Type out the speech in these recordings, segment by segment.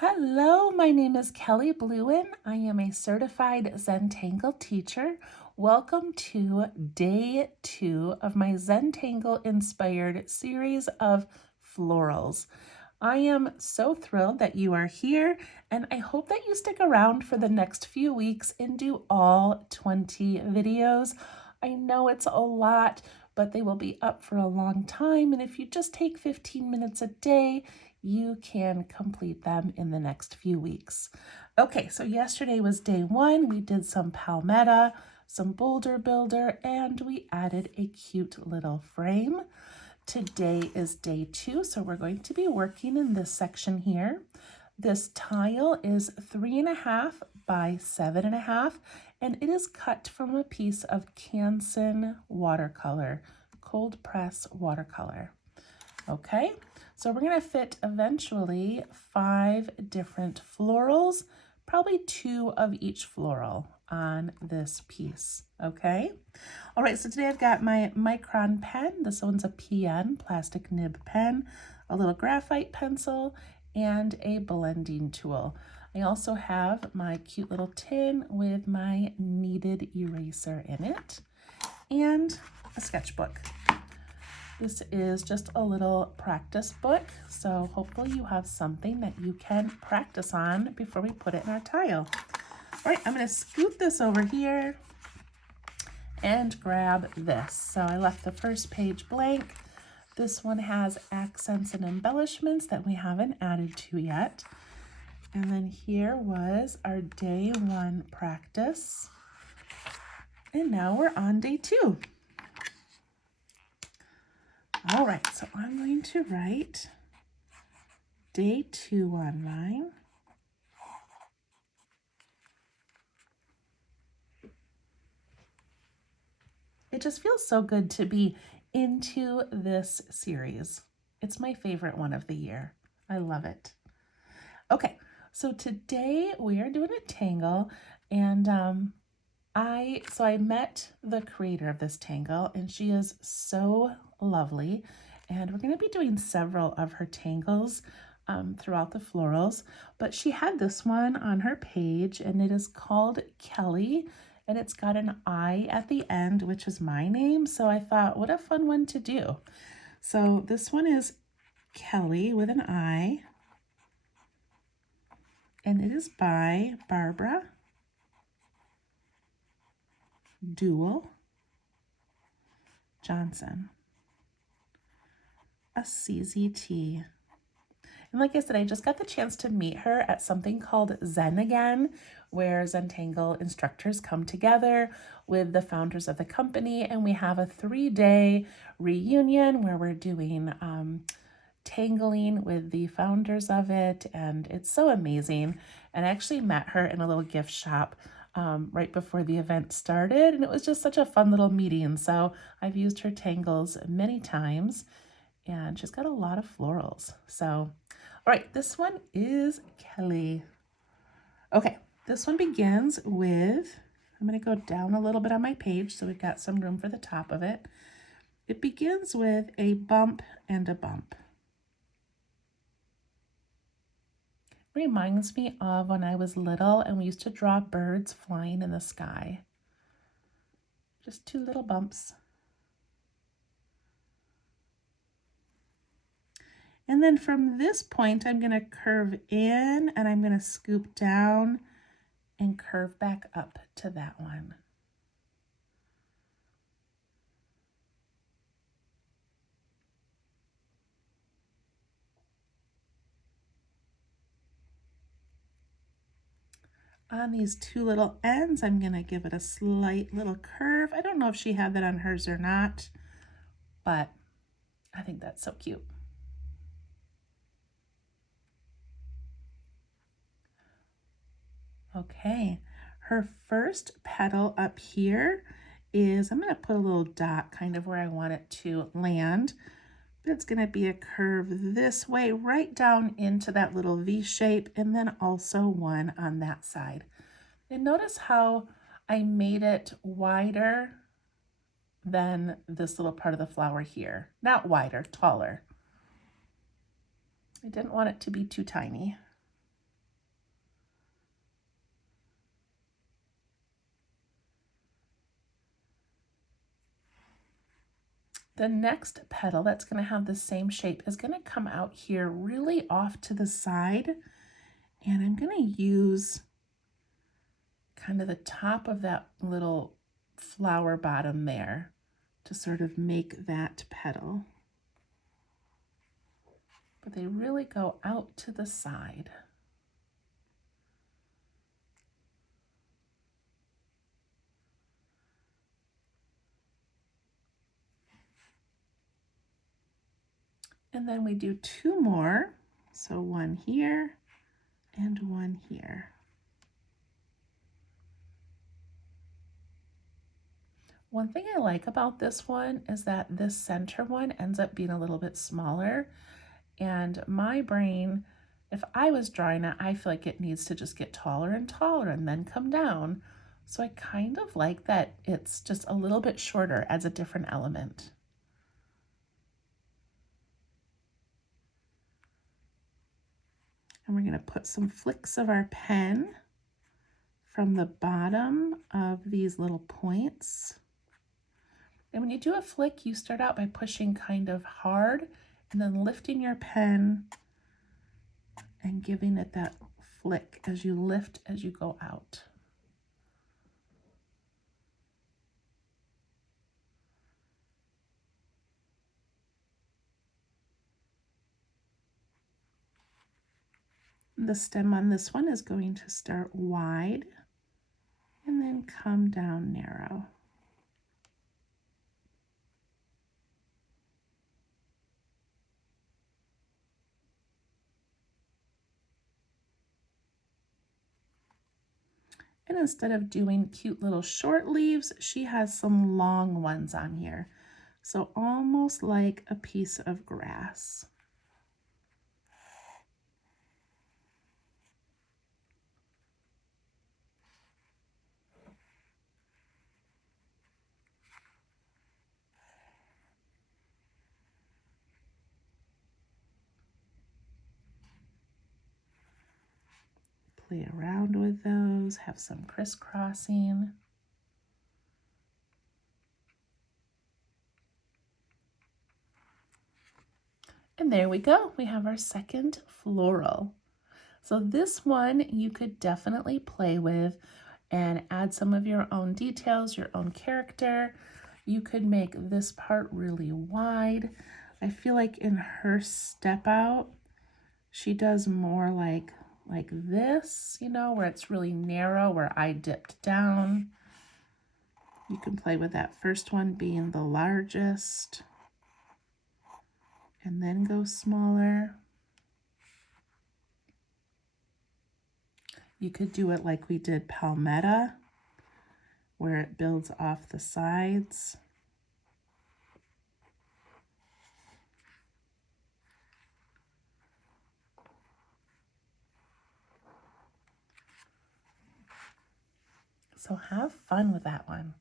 Hello, my name is Kelly Bluen. I am a certified Zentangle teacher. Welcome to day 2 of my Zentangle inspired series of florals. I am so thrilled that you are here, and I hope that you stick around for the next few weeks and do all 20 videos. I know it's a lot, but they will be up for a long time, and if you just take 15 minutes a day, you can complete them in the next few weeks. Okay, so yesterday was day 1. We did some palmetto, some boulder builder, and we added a cute little frame. Today is day 2, so we're going to be working in this section here. This tile is 3.5 by 7.5, and it is cut from a piece of Canson watercolor, cold press watercolor. Okay, so we're going to fit eventually 5 different florals, probably 2 of each floral on this piece. Okay, all right, so today I've got my micron pen. This one's a PN, plastic nib pen, a little graphite pencil, and a blending tool. I also have my cute little tin with my kneaded eraser in it, and a sketchbook. This is just a little practice book, so hopefully you have something that you can practice on before we put it in our tile. All right, I'm going to scoot this over here and grab this. So I left the first page blank. This one has accents and embellishments that we haven't added to yet. And then here was our day 1 practice. And now we're on day 2. All right, so I'm going to write day 2 on mine. It just feels so good to be into this series. It's my favorite one of the year. I love it. Okay, so today we are doing a tangle, and I met the creator of this tangle, and she is so lovely, and we're going to be doing several of her tangles throughout the florals, but she had this one on her page, and it is called Kelli, and it's got an I at the end, which is my name, so I thought, what a fun one to do. So this one is Kelli with an I, and it is by Barbara Duell Johnson, a CZT. And like I said, I just got the chance to meet her at something called Zen Again, where Zentangle instructors come together with the founders of the company, and we have a 3-day reunion where we're doing tangling with the founders of it, and it's so amazing. And I actually met her in a little gift shop right before the event started, and it was just such a fun little meeting. So I've used her tangles many times, and she's got a lot of florals. So, all right, this one is Kelli. Okay, this one begins with, I'm going to go down a little bit on my page so we've got some room for the top of it. It begins with a bump and a bump. Reminds me of when I was little and we used to draw birds flying in the sky. Just 2 little bumps. And then from this point, I'm going to curve in and I'm going to scoop down and curve back up to that one. On these 2 little ends, I'm going to give it a slight little curve. I don't know if she had that on hers or not, but I think that's so cute. Okay, her first petal up here is, I'm going to put a little dot kind of where I want it to land. It's going to be a curve this way, right down into that little V shape, and then also one on that side. And notice how I made it wider than this little part of the flower here. Not wider, taller. I didn't want it to be too tiny. The next petal that's going to have the same shape is going to come out here really off to the side, and I'm going to use kind of the top of that little flower bottom there to sort of make that petal. But they really go out to the side. And then we do 2 more. So 1 here and 1 here. One thing I like about this one is that this center one ends up being a little bit smaller. And my brain, if I was drawing it, I feel like it needs to just get taller and taller and then come down. So I kind of like that it's just a little bit shorter, adds a different element. And we're going to put some flicks of our pen from the bottom of these little points. And when you do a flick, you start out by pushing kind of hard and then lifting your pen and giving it that flick as you lift as you go out. The stem on this one is going to start wide and then come down narrow. And instead of doing cute little short leaves, she has some long ones on here. So almost like a piece of grass. Play around with those, have some crisscrossing. And there we go. We have our second floral. So this one you could definitely play with and add some of your own details, your own character. You could make this part really wide. I feel like in her step out, she does more like this, you know, where it's really narrow, where I dipped down. You can play with that first one being the largest and then go smaller. You could do it like we did Palmetto, where it builds off the sides. So have fun with that one.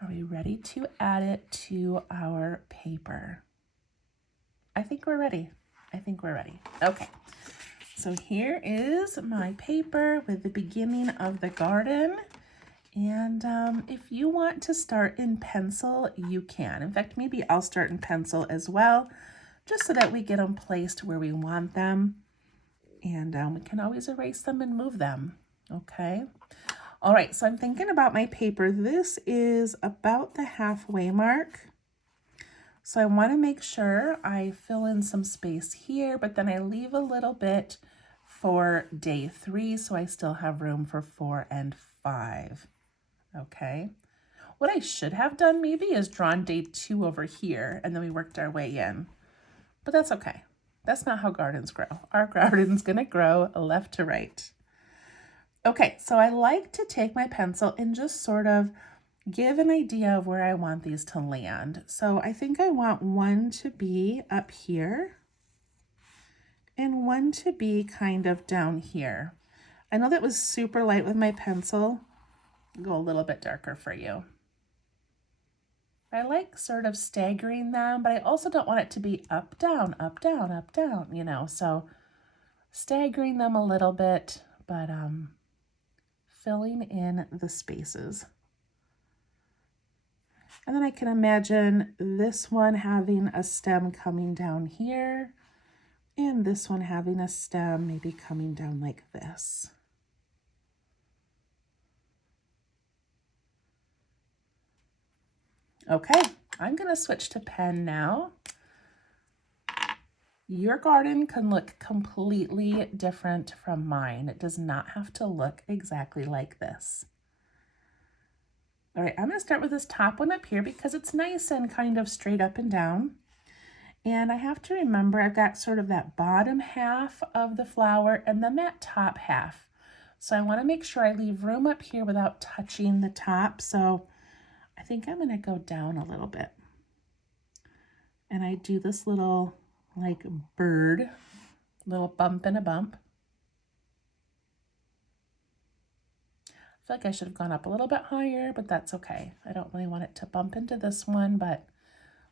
Are we ready to add it to our paper? I think we're ready. I think we're ready. Okay. So here is my paper with the beginning of the garden. And if you want to start in pencil, you can. In fact, maybe I'll start in pencil as well, just so that we get them placed where we want them. And we can always erase them and move them. Okay. All right, so I'm thinking about my paper. This is about the halfway mark. So I want to make sure I fill in some space here, but then I leave a little bit for day 3, so I still have room for 4 and 5. Okay. What I should have done maybe is drawn day 2 over here, and then we worked our way in. But that's okay. That's not how gardens grow. Our garden's going to grow left to right. Okay, so I like to take my pencil and just sort of give an idea of where I want these to land. So I think I want one to be up here and one to be kind of down here. I know that was super light with my pencil. I'll go a little bit darker for you. I like sort of staggering them, but I also don't want it to be up, down, up, down, up, down, you know, so staggering them a little bit, but filling in the spaces. And then I can imagine this one having a stem coming down here, and this one having a stem maybe coming down like this. Okay, I'm gonna switch to pen now. Your garden can look completely different from mine. It does not have to look exactly like this. All right, I'm gonna start with this top one up here because it's nice and kind of straight up and down. And I have to remember I've got sort of that bottom half of the flower and then that top half. So I wanna make sure I leave room up here without touching the top. So I think I'm gonna go down a little bit. And I do this little like bird, little bump and a bump. I feel like I should have gone up a little bit higher, but that's okay. I don't really want it to bump into this one, but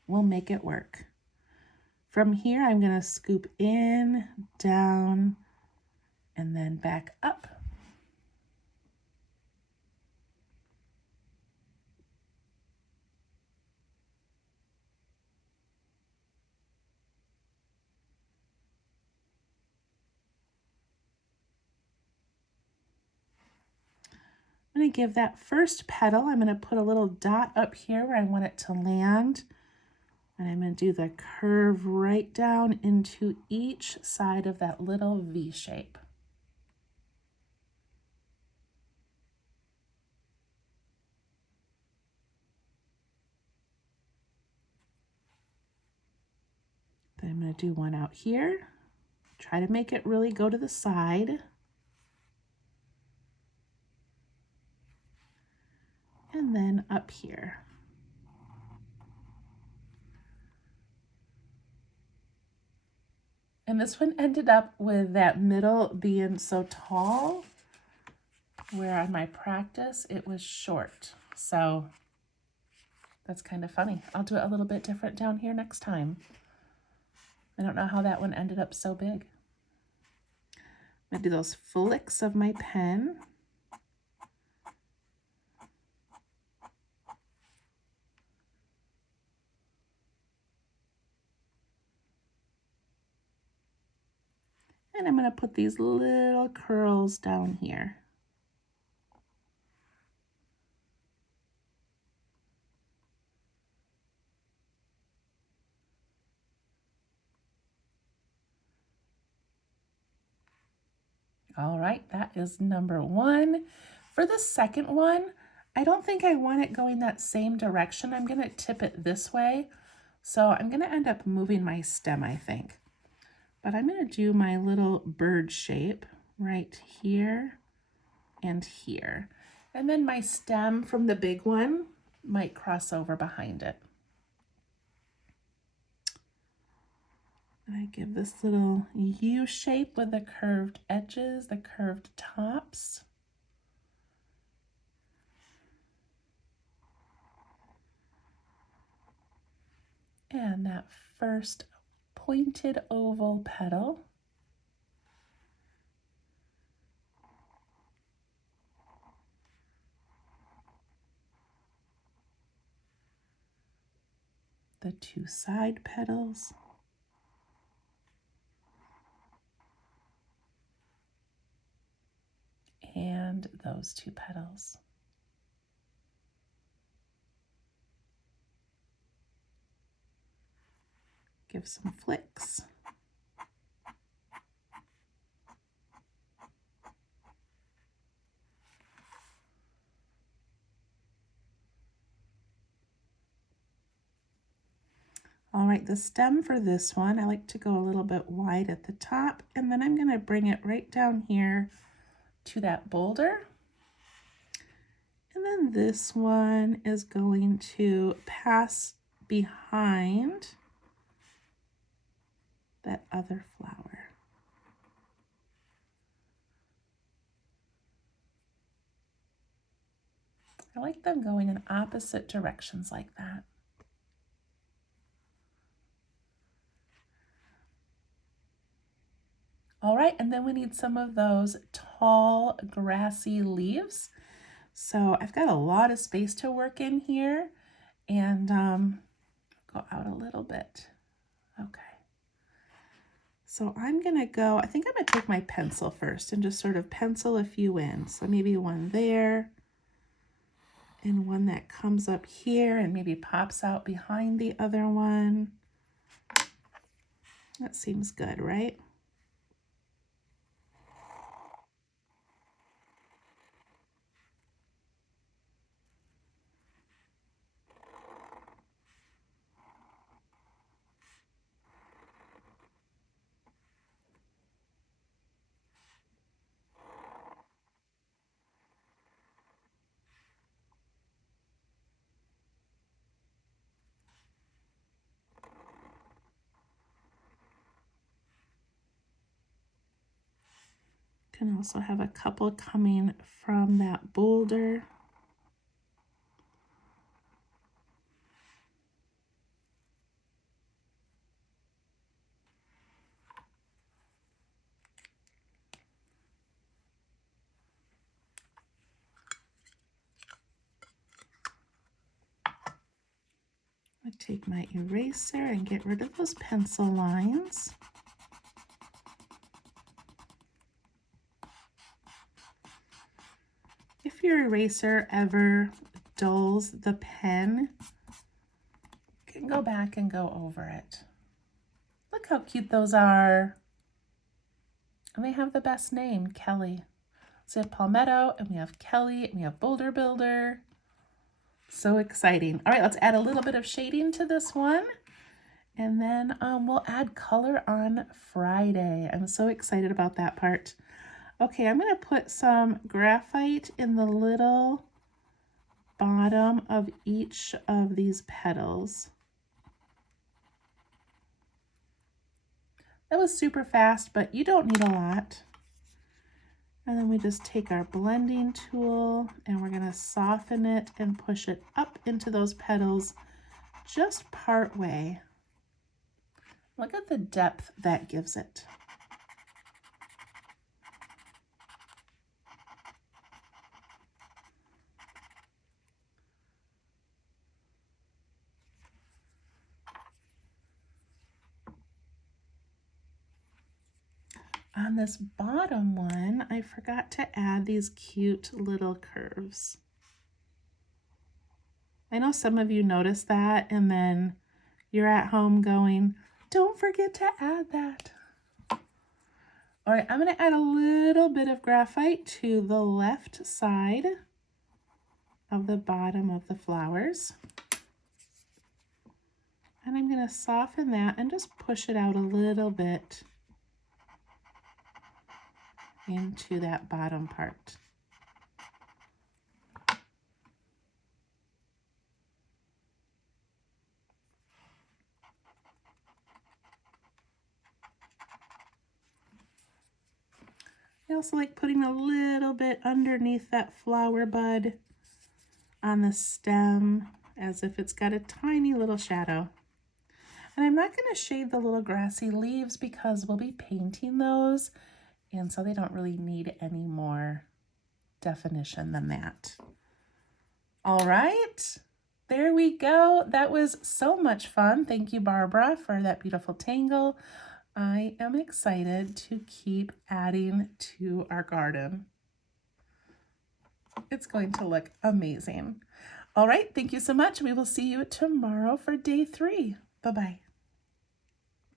we'll make it work. From here, I'm gonna scoop in, down, and then back up. I'm going to give that first petal, I'm going to put a little dot up here where I want it to land. And I'm going to do the curve right down into each side of that little V shape. Then I'm going to do one out here. Try to make it really go to the side. And then up here. And this one ended up with that middle being so tall, where on my practice it was short. So that's kind of funny. I'll do it a little bit different down here next time. I don't know how that one ended up so big. I'm gonna do those flicks of my pen. And I'm going to put these little curls down here. All right, that is number one. For the second one, I don't think I want it going that same direction. I'm going to tip it this way. So I'm going to end up moving my stem, I think. But I'm going to do my little bird shape right here and here. And then my stem from the big one might cross over behind it. And I give this little U shape with the curved edges, the curved tops. And that first pointed oval petal. The two side petals. And those two petals. Give some flicks. All right, the stem for this one, I like to go a little bit wide at the top, and then I'm going to bring it right down here to that boulder. And then this one is going to pass behind that other flower. I like them going in opposite directions like that. All right, and then we need some of those tall grassy leaves. So I've got a lot of space to work in here, and go out a little bit. Okay. So I'm gonna go, I think I'm gonna take my pencil first and just sort of pencil a few in. So maybe one there and one that comes up here and maybe pops out behind the other one. That seems good, right? Can also have a couple coming from that boulder. I take my eraser and get rid of those pencil lines. If your eraser ever dulls the pen, you can go back and go over it. Look how cute those are. And they have the best name, Kelly. So we have Palmetto, and we have Kelly, and we have Boulder Builder. So exciting. All right, let's add a little bit of shading to this one. And then we'll add color on Friday. I'm so excited about that part. Okay, I'm gonna put some graphite in the little bottom of each of these petals. That was super fast, but you don't need a lot. And then we just take our blending tool and we're gonna soften it and push it up into those petals just part way. Look at the depth that gives it. On this bottom one, I forgot to add these cute little curves. I know some of you noticed that and then you're at home going, don't forget to add that. All right, I'm gonna add a little bit of graphite to the left side of the bottom of the flowers. And I'm gonna soften that and just push it out a little bit into that bottom part. I also like putting a little bit underneath that flower bud on the stem as if it's got a tiny little shadow. And I'm not going to shade the little grassy leaves because we'll be painting those, and so they don't really need any more definition than that. All right, there we go. That was so much fun. Thank you, Barbara, for that beautiful tangle. I am excited to keep adding to our garden. It's going to look amazing. All right, thank you so much. We will see you tomorrow for day 3. Bye-bye.